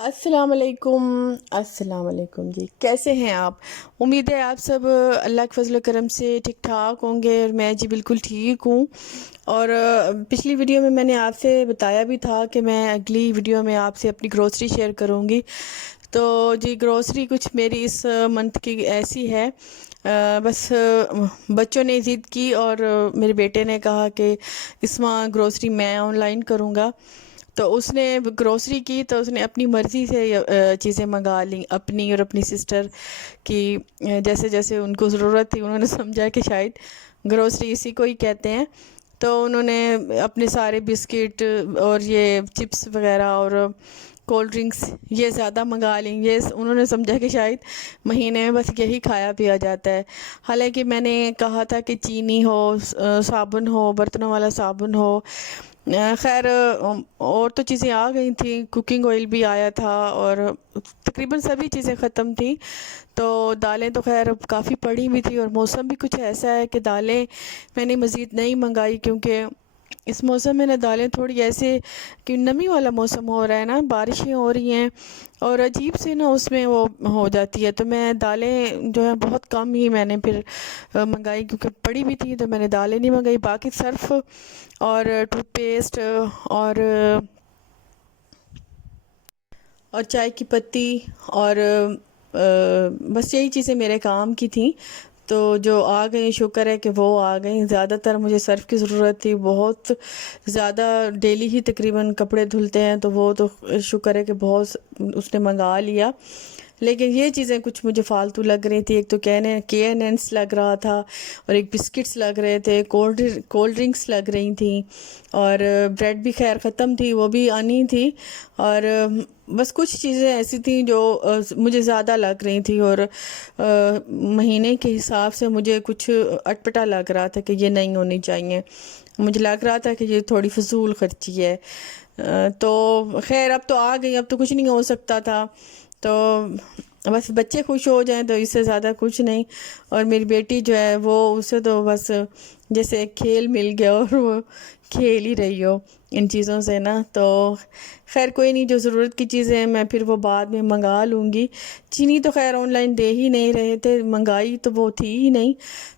السلام علیکم۔ السلام علیکم جی، کیسے ہیں آپ؟ امید ہے آپ سب اللہ کے فضل و کرم سے ٹھیک ٹھاک ہوں گے، اور میں جی بالکل ٹھیک ہوں۔ اور پچھلی ویڈیو میں نے آپ سے بتایا بھی تھا کہ میں اگلی ویڈیو میں آپ سے اپنی گروسری شیئر کروں گی۔ تو جی گروسری کچھ میری اس منتھ کی ایسی ہے، بس بچوں نے ضد کی اور میرے بیٹے نے کہا کہ اسما گروسری میں آن لائن کروں گا، تو اس نے گروسری کی تو اس نے اپنی مرضی سے چیزیں منگا لیں، اپنی اور اپنی سسٹر کی، جیسے جیسے ان کو ضرورت تھی۔ انہوں نے سمجھا کہ شاید گروسری اسی کو ہی کہتے ہیں، تو انہوں نے اپنے سارے بسکٹ اور یہ چپس وغیرہ اور کولڈ ڈرنکس یہ زیادہ منگا لیں۔ یہ انہوں نے سمجھا کہ شاید مہینے میں بس یہی کھایا پیا جاتا ہے، حالانکہ میں نے کہا تھا کہ چینی ہو، صابن ہو، برتنوں والا صابن ہو، خیر اور تو چیزیں آ گئی تھیں، کوکنگ آئل بھی آیا تھا، اور تقریباً سبھی چیزیں ختم تھیں۔ تو دالیں تو خیر کافی پڑی ہوئی تھی، اور موسم بھی کچھ ایسا ہے کہ دالیں میں نے مزید نہیں منگائی، کیونکہ اس موسم میں نا دالیں تھوڑی ایسے کہ نمی والا موسم ہو رہا ہے نا، بارشیں ہو رہی ہیں اور عجیب سے نا اس میں وہ ہو جاتی ہے، تو میں دالیں جو ہے بہت کم ہی میں نے پھر منگائی، کیونکہ پڑی بھی تھی تو میں نے دالیں نہیں منگائی۔ باقی صرف اور ٹوتھ پیسٹ اور چائے کی پتی اور بس یہی چیزیں میرے کام کی تھیں، تو جو آ گئیں شکر ہے کہ وہ آ گئیں۔ زیادہ تر مجھے صرف کی ضرورت تھی، بہت زیادہ ڈیلی ہی تقریباً کپڑے دھلتے ہیں، تو وہ تو شکر ہے کہ بہت اس نے منگا لیا۔ لیکن یہ چیزیں کچھ مجھے فالتو لگ رہی تھی، ایک تو KNN's لگ رہا تھا، اور ایک بسکٹس لگ رہے تھے، کولڈ ڈرنکس لگ رہی تھیں، اور بریڈ بھی خیر ختم تھی، وہ بھی آنی تھی، اور بس کچھ چیزیں ایسی تھیں جو مجھے زیادہ لگ رہی تھیں، اور مہینے کے حساب سے مجھے کچھ اٹپٹا لگ رہا تھا کہ یہ نہیں ہونی چاہیے، مجھے لگ رہا تھا کہ یہ تھوڑی فضول خرچی ہے۔ تو خیر اب تو آ گئی، اب تو کچھ نہیں ہو سکتا تھا، تو بس بچے خوش ہو جائیں تو اس سے زیادہ کچھ نہیں۔ اور میری بیٹی جو ہے وہ اسے تو بس جیسے ایک کھیل مل گیا، اور وہ کھیل ہی رہی ہو ان چیزوں سے نا، تو خیر کوئی نہیں، جو ضرورت کی چیزیں ہیں میں پھر وہ بعد میں منگا لوں گی۔ چینی تو خیر آن لائن دے ہی نہیں رہے تھے، منگائی تو وہ تھی ہی نہیں،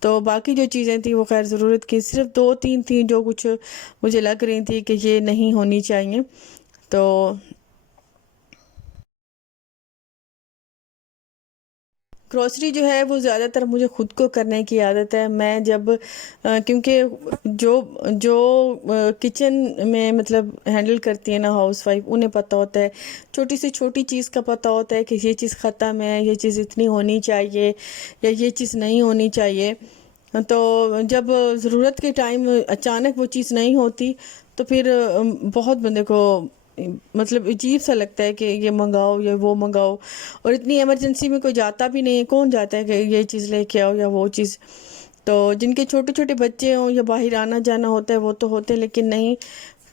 تو باقی جو چیزیں تھیں وہ خیر ضرورت کی صرف 2-3 تھیں جو کچھ مجھے لگ رہی تھی کہ یہ نہیں ہونی چاہیے۔ تو گروسری جو ہے وہ زیادہ تر مجھے خود کو کرنے کی عادت ہے۔ میں جب کیونکہ جو جو کچن میں مطلب ہینڈل کرتی ہے نا ہاؤس وائف، انہیں پتہ ہوتا ہے، چھوٹی سے چھوٹی چیز کا پتہ ہوتا ہے کہ یہ چیز ختم ہے، یہ چیز اتنی ہونی چاہیے یا یہ چیز نہیں ہونی چاہیے۔ تو جب ضرورت کے ٹائم اچانک وہ چیز نہیں ہوتی تو پھر بہت بندے کو مطلب عجیب سا لگتا ہے کہ یہ منگاؤ یا وہ منگاؤ، اور اتنی ایمرجنسی میں کوئی جاتا بھی نہیں ہے، کون جاتا ہے کہ یہ چیز لے کے آؤ یا وہ چیز۔ تو جن کے چھوٹے چھوٹے بچے ہوں یا باہر آنا جانا ہوتا ہے وہ تو ہوتے، لیکن نہیں،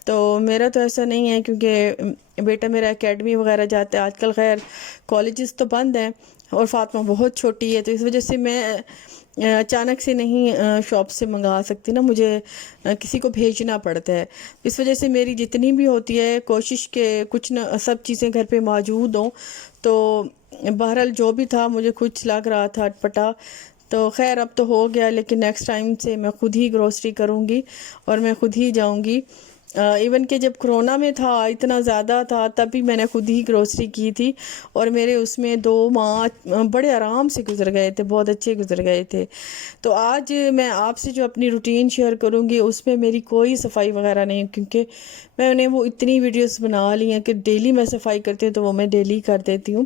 تو میرا تو ایسا نہیں ہے، کیونکہ بیٹا میرا اکیڈمی وغیرہ جاتا ہے، آج کل خیر کالجز تو بند ہیں، اور فاطمہ بہت چھوٹی ہے، تو اس وجہ سے میں اچانک سے نہیں شاپ سے منگا سکتی نا، مجھے کسی کو بھیجنا پڑتا ہے، اس وجہ سے میری جتنی بھی ہوتی ہے کوشش کہ کچھ نہ سب چیزیں گھر پہ موجود ہوں۔ تو بہرحال جو بھی تھا مجھے کچھ لگ رہا تھا اٹپٹا، تو خیر اب تو ہو گیا، لیکن نیکسٹ ٹائم سے میں خود ہی گروسری کروں گی اور میں خود ہی جاؤں گی۔ ایون کہ جب کرونا میں تھا اتنا زیادہ تھا تب بھی میں نے خود ہی گروسری کی تھی، اور میرے اس میں 2 ماہ بڑے آرام سے گزر گئے تھے، بہت اچھے گزر گئے تھے۔ تو آج میں آپ سے جو اپنی روٹین شیئر کروں گی اس میں میری کوئی صفائی وغیرہ نہیں، کیونکہ میں نے وہ اتنی ویڈیوز بنا لی ہیں کہ ڈیلی میں صفائی کرتی ہوں تو وہ میں ڈیلی کر دیتی ہوں،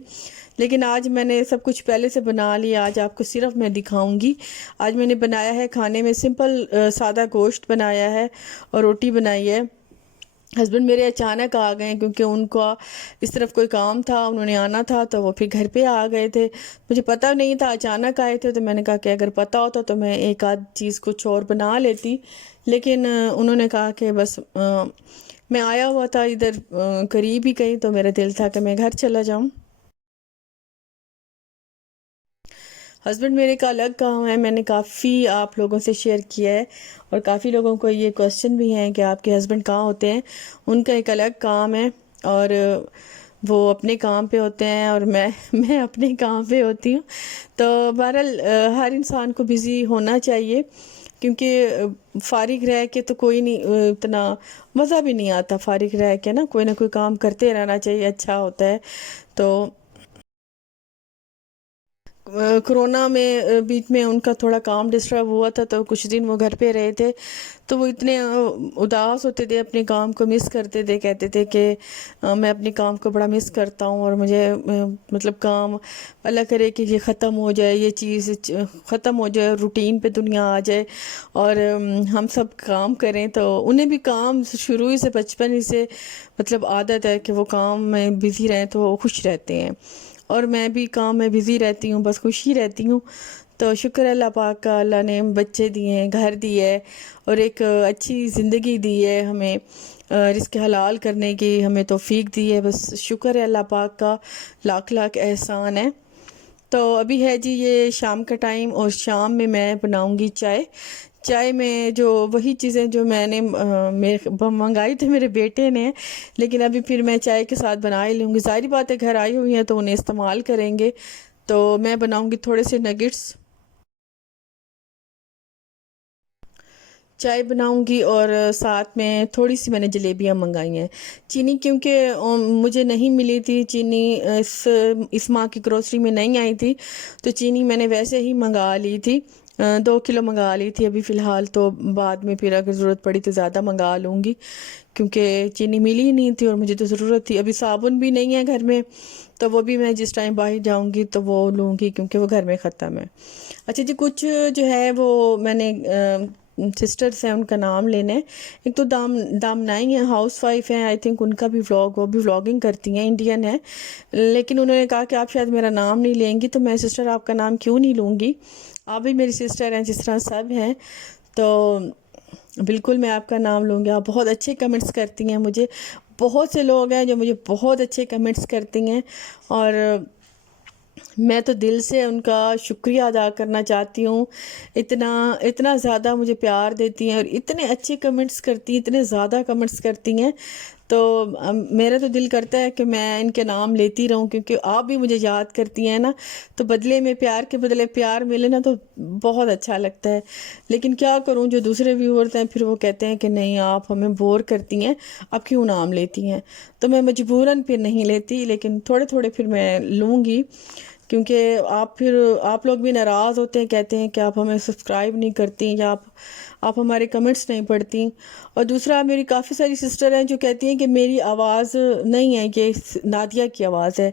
لیکن آج میں نے سب کچھ پہلے سے بنا لیا، آج آپ کو صرف میں دکھاؤں گی۔ آج میں نے بنایا ہے کھانے میں سمپل سادہ گوشت بنایا ہے اور روٹی بنائی ہے۔ ہسبینڈ میرے اچانک آ گئے کیونکہ ان کا اس طرف کوئی کام تھا، انہوں نے آنا تھا، تو وہ پھر گھر پہ آ گئے تھے، مجھے پتہ نہیں تھا، اچانک آئے تھے، تو میں نے کہا کہ اگر پتہ ہوتا تو میں ایک آدھ چیز کچھ اور بنا لیتی، لیکن انہوں نے کہا کہ بس میں آیا ہوا تھا ادھر قریب ہی کہیں، تو میرا دل تھا کہ میں گھر چلا جاؤں۔ ہسبینڈ میرے کا الگ کام ہے، میں نے کافی آپ لوگوں سے شیئر کیا ہے، اور کافی لوگوں کو یہ کوسچن بھی ہیں کہ آپ کے ہسبینڈ کہاں ہوتے ہیں۔ ان کا ایک الگ کام ہے، اور وہ اپنے کام پہ ہوتے ہیں اور میں اپنے کام پہ ہوتی ہوں. تو بہرحال ہر انسان کو بزی ہونا چاہیے، کیونکہ فارغ رہ کے تو کوئی نہیں، اتنا مزہ بھی نہیں آتا فارغ رہ کے نا، کوئی نہ کوئی کام کرتے رہنا چاہیے، اچھا ہوتا ہے. تو کرونا میں بیچ میں ان کا تھوڑا کام ڈسٹرب ہوا تھا، تو کچھ دن وہ گھر پہ رہے تھے، تو وہ اتنے اداس ہوتے تھے، اپنے کام کو مس کرتے تھے، کہتے تھے کہ میں اپنے کام کو بڑا مس کرتا ہوں، اور مجھے مطلب کام اللہ کرے کہ یہ ختم ہو جائے، یہ چیز ختم ہو جائے، روٹین پہ دنیا آ جائے اور ہم سب کام کریں. تو انہیں بھی کام شروع ہی سے، بچپن ہی سے مطلب عادت ہے کہ وہ کام میں بزی رہیں تو وہ خوش رہتے ہیں، اور میں بھی کام میں بزی رہتی ہوں، بس خوشی رہتی ہوں. تو شکر اللہ پاک کا، اللہ نے بچے دیے ہیں، گھر دیے ہے، اور ایک اچھی زندگی دی ہے ہمیں، رزق حلال کرنے کی ہمیں توفیق دی ہے. بس شکر ہے اللہ پاک کا، لاکھ لاکھ احسان ہے. تو ابھی ہے جی یہ شام کا ٹائم، اور شام میں میں بناؤں گی چائے میں جو وہی چیزیں جو میں نے منگائی تھی میرے بیٹے نے، لیکن ابھی پھر میں چائے کے ساتھ بنا ہی لوں گی. ظاہری بات ہے گھر آئی ہوئی ہیں تو انہیں استعمال کریں گے. تو میں بناؤں گی تھوڑے سے نگٹس، چائے بناؤں گی، اور ساتھ میں تھوڑی سی میں نے جلیبیاں منگائی ہیں. چینی کیونکہ مجھے نہیں ملی تھی، چینی اس ماہ کی گروسری میں نہیں آئی تھی، تو چینی میں نے ویسے ہی منگا لی تھی، 2 کلو منگا لی تھی ابھی فی الحال. تو بعد میں پھر اگر ضرورت پڑی تو زیادہ منگا لوں گی، کیونکہ چینی ملی ہی نہیں تھی اور مجھے تو ضرورت تھی. ابھی صابن بھی نہیں ہے گھر میں، تو وہ بھی میں جس ٹائم باہر جاؤں گی تو وہ لوں گی، کیونکہ وہ گھر میں ختم ہے. اچھا جی، کچھ جو ہے وہ میں نے سسٹرس ہیں ان کا نام لینے. ایک تو دامنائی ہیں، ہاؤس وائف ہیں، آئی تھنک ان کا بھی وہ بھی ولاگنگ کرتی ہیں، انڈین ہیں، لیکن انہوں نے کہا کہ آپ شاید میرا نام نہیں لیں گی. تو میں سسٹر آپ کا نام کیوں نہیں لوں گی، آپ بھی میری سسٹر ہیں جس طرح سب ہیں. تو بالکل میں آپ کا نام لوں گی. آپ بہت اچھے کمنٹس کرتی ہیں، مجھے بہت سے لوگ ہیں جو مجھے بہت اچھے کمنٹس کرتی ہیں، اور میں تو دل سے ان کا شکریہ ادا کرنا چاہتی ہوں. اتنا زیادہ مجھے پیار دیتی ہیں، اور اتنے اچھے کمنٹس کرتی ہیں، اتنے زیادہ کمنٹس کرتی ہیں. تو میرا تو دل کرتا ہے کہ میں ان کے نام لیتی رہوں، کیونکہ آپ بھی مجھے یاد کرتی ہیں نا، تو بدلے میں پیار کے بدلے پیار ملے نا تو بہت اچھا لگتا ہے. لیکن کیا کروں، جو دوسرے ویورز ہیں پھر وہ کہتے ہیں کہ نہیں آپ ہمیں بور کرتی ہیں، آپ کیوں نام لیتی ہیں. تو میں مجبوراً پھر نہیں لیتی، لیکن تھوڑے تھوڑے پھر میں لوں گی، کیونکہ آپ لوگ بھی ناراض ہوتے ہیں، کہتے ہیں کہ آپ ہمیں سبسکرائب نہیں کرتی، یا آپ ہمارے کمنٹس نہیں پڑھتی. اور دوسرا میری کافی ساری سسٹر ہیں جو کہتی ہیں کہ میری آواز نہیں ہے، کہ نادیہ کی آواز ہے.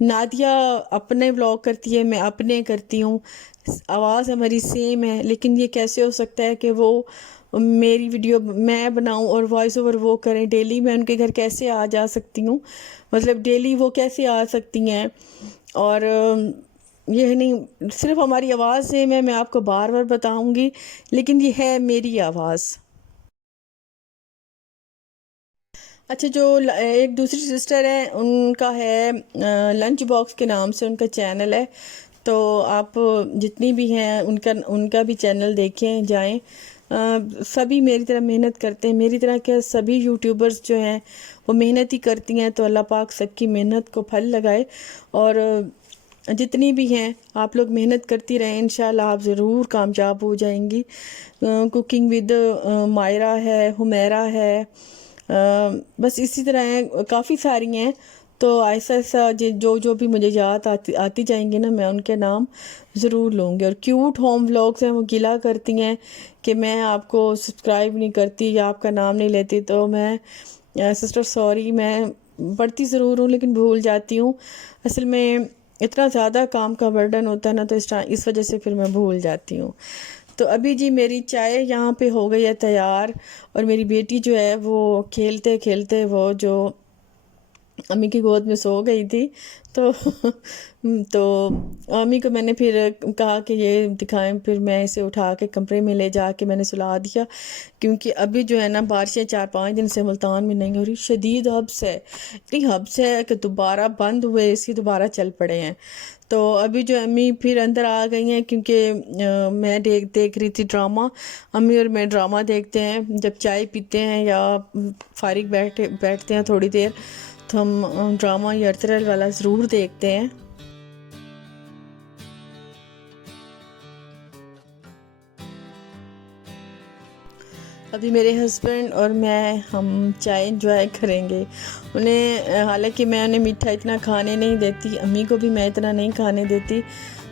نادیہ اپنے ولاگ کرتی ہے، میں اپنے کرتی ہوں، آواز ہماری سیم ہے، لیکن یہ کیسے ہو سکتا ہے کہ وہ میری ویڈیو میں بناؤں اور وائس اوور وہ کریں. ڈیلی میں ان کے گھر کیسے آ جا سکتی ہوں، مطلب ڈیلی وہ کیسے آ سکتی ہیں. اور یہ نہیں صرف ہماری آواز سیم ہے، میں آپ کو بار بار بتاؤں گی، لیکن یہ ہے میری آواز. اچھا، جو ایک دوسری سسٹر ہے ان کا ہے لنچ باکس کے نام سے ان کا چینل ہے، تو آپ جتنی بھی ہیں ان کا بھی چینل دیکھیں جائیں. سبھی میری طرح محنت کرتے ہیں، میری طرح کے سبھی یوٹیوبرز جو ہیں وہ محنت ہی کرتی ہیں. تو اللہ پاک سب کی محنت کو پھل لگائے، اور جتنی بھی ہیں آپ لوگ محنت کرتی رہیں، انشاءاللہ آپ ضرور کامیاب ہو جائیں گی. کوکنگ ود مائرہ ہے، حمیرہ ہے، بس اسی طرح ہیں، کافی ساری ہیں. تو ایسا جو بھی مجھے یاد آتی جائیں گی نا، میں ان کے نام ضرور لوں گی. اور کیوٹ ہوم ولاگس ہیں، وہ گلا کرتی ہیں کہ میں آپ کو سبسکرائب نہیں کرتی یا آپ کا نام نہیں لیتی. تو میں سسٹر سوری، میں پڑھتی ضرور ہوں لیکن بھول جاتی ہوں. اصل میں اتنا زیادہ کام کا برڈن ہوتا ہے نا، تو اس وجہ سے پھر میں بھول جاتی ہوں. تو ابھی جی میری چائے یہاں پہ ہو گئی ہے تیار، اور میری بیٹی جو ہے وہ کھیلتے کھیلتے وہ جو امی کی گود میں سو گئی تھی. تو امی کو میں نے پھر کہا کہ یہ دکھائیں، پھر میں اسے اٹھا کے کمرے میں لے جا کے میں نے سلا دیا، کیونکہ ابھی جو ہے نا بارشیں 4-5 دن سے ملتان میں نہیں ہو رہی، شدید حبس ہے، اتنی حبس ہے کہ دوبارہ بند ہوئے اسی دوبارہ چل پڑے ہیں. تو ابھی جو امی پھر اندر آ گئی ہیں، کیونکہ میں دیکھ رہی تھی ڈرامہ. امی اور میں ڈرامہ دیکھتے ہیں جب چائے پیتے ہیں یا فارغ بیٹھتے ہیں تھوڑی دیر. تو ہم ڈرامہ یرترل والا ضرور دیکھتے ہیں. ابھی میرے ہسبینڈ اور میں ہم چائے انجوائے کریں گے. حالانکہ میں انہیں میٹھا اتنا کھانے نہیں دیتی، امی کو بھی میں اتنا نہیں کھانے دیتی،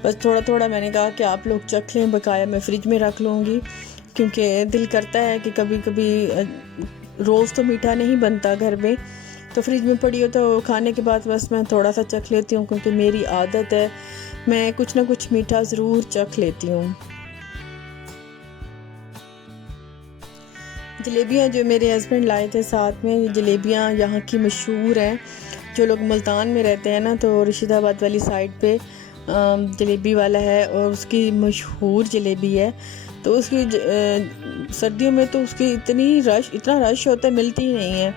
بس تھوڑا تھوڑا میں نے کہا کہ آپ لوگ چکھ لیں، بقایا میں فریج میں رکھ لوں گی، کیونکہ دل کرتا ہے کہ کبھی کبھی روز تو میٹھا نہیں بنتا گھر میں، تو فریج میں پڑی ہو تو کھانے کے بعد بس میں تھوڑا سا چکھ لیتی ہوں، کیونکہ میری عادت ہے، میں کچھ نہ کچھ میٹھا ضرور چکھ لیتی ہوں. جلیبیاں جو میرے ہسبینڈ لائے تھے ساتھ میں، یہ جلیبیاں یہاں کی مشہور ہیں. جو لوگ ملتان میں رہتے ہیں نا، تو رشید آباد والی سائڈ پہ جلیبی والا ہے، اور اس کی مشہور جلیبی ہے. تو اس کی سردیوں میں تو اس کی اتنا رش ہوتا ہے، ملتی ہی نہیں ہے.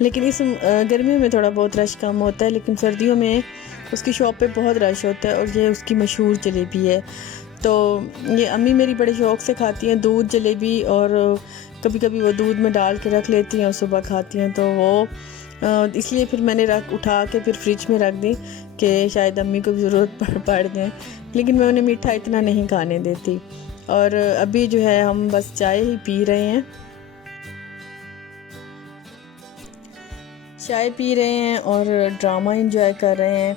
لیکن اس گرمیوں میں تھوڑا بہت رش کم ہوتا ہے، لیکن سردیوں میں اس کی شاپ پہ بہت رش ہوتا ہے، اور یہ اس کی مشہور جلیبی ہے. تو یہ امی میری بڑے شوق سے کھاتی ہیں دودھ جلیبی، اور کبھی کبھی وہ دودھ میں ڈال کے رکھ لیتی ہیں اور صبح کھاتی ہیں. تو وہ اس لیے پھر میں نے اٹھا کے پھر فریج میں رکھ دی کہ شاید امی کو بھی ضرورت پڑ جائے. لیکن میں انہیں میٹھا اتنا نہیں کھانے دیتی. اور ابھی جو ہے ہم بس چائے ہی پی رہے ہیں، اور ڈرامہ انجوائے کر رہے ہیں.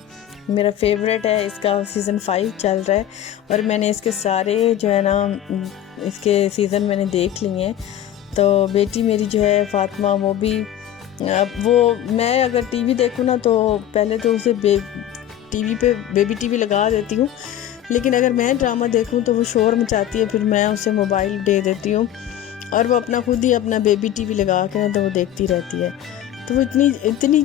میرا فیوریٹ ہے، اس کا سیزن 5 چل رہا ہے، اور میں نے اس کے سارے جو ہے نا اس کے سیزن میں نے دیکھ لیے ہیں. تو بیٹی میری جو ہے فاطمہ، وہ بھی میں اگر ٹی وی دیکھوں نا تو پہلے تو اسے ٹی وی پہ بیبی ٹی وی لگا دیتی ہوں، لیکن اگر میں ڈرامہ دیکھوں تو وہ شور مچاتی ہے، پھر میں اسے موبائل دے دیتی ہوں، اور وہ خود ہی اپنا بیبی ٹی وی لگا کے نا تو وہ دیکھتی رہتی ہے. تو وہ اتنی